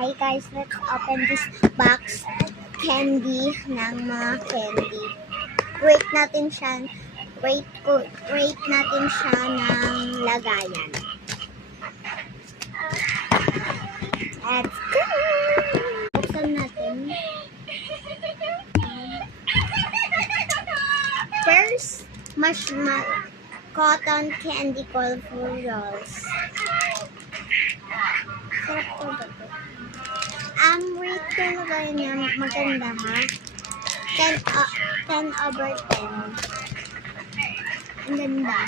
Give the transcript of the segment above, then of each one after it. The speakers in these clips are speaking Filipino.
Hi guys, let's open this box candy ng mga candy. Rate natin siya ng lagayan. Let's go! Buksan natin. First, marshmallow cotton candy colorful rolls. Sarap po ba ito? Rate ko na kayo niya. Maganda ha. 10/10. Ang ganda.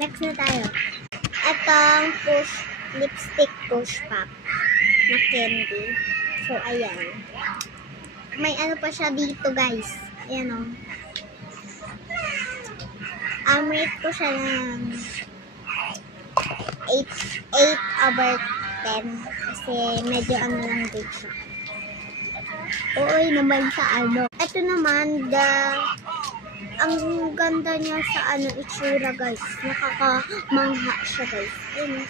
Next na tayo. Itong lipstick push pop na candy. So, ayan. May ano pa siya dito guys. Ayan o. Rate ko siya ng 8/10 kasi medyo ano lang din siya. Uy naman sa ano. Ito naman, ang ganda niya sa ano itsura guys. Nakakamangha siya guys. Yun.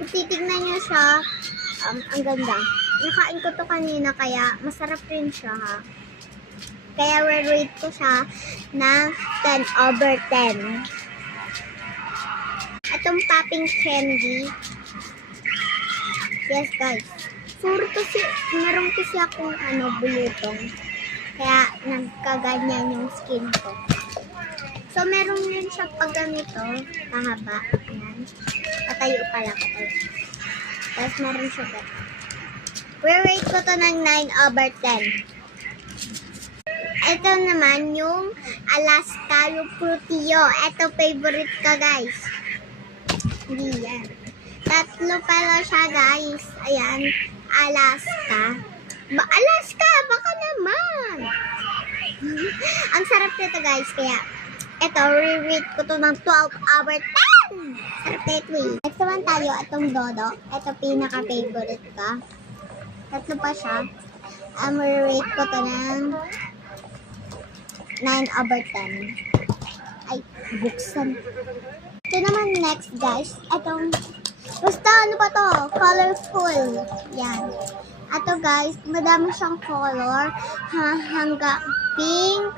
Kung titignan niyo siya, ang ganda. Nakain ko to kanina kaya masarap rin siya ha. Kaya rate ko siya ng 10/10. Itong popping candy. Yes guys. Meron kasi akong bulutong. Kaya nagkaganyan yung skin ko. So meron din siya pag ganito. Mahaba. Ayan. Patayo pala ko. Tapos meron siya ganito. Rate ko to ng 9/10. Ito naman yung Alaska, yung Frutio. Ito favorite ko guys. Hindi yan. Tatlo pala siya guys. Ayan. Alaska. Alaska! Baka naman! Ang sarap nito guys. Kaya, ito, re-rate ko to ng 12/10! Sarap nito eh. Next naman tayo, itong Dodo. Ito pinaka-favorite ko. Tatlo pa siya. Re-rate ko to ng 9/10. Ay, buksan. Ito naman next guys. Itong, basta ano pa to? Colorful. Yan. Ito guys, madami siyang color. Hanggang pink.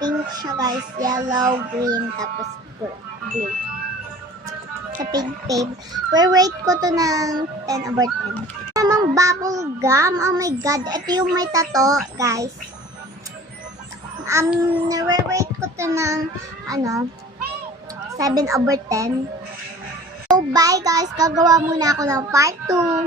Pink siya guys. Yellow, green, tapos blue. Sa pink tape. Rate ko to ng 10/10. Namang bubble gum. Oh my god. Ito yung may tato guys. Rate ko to ng 7/10. So bye guys. Gagawa muna ako ng part 2.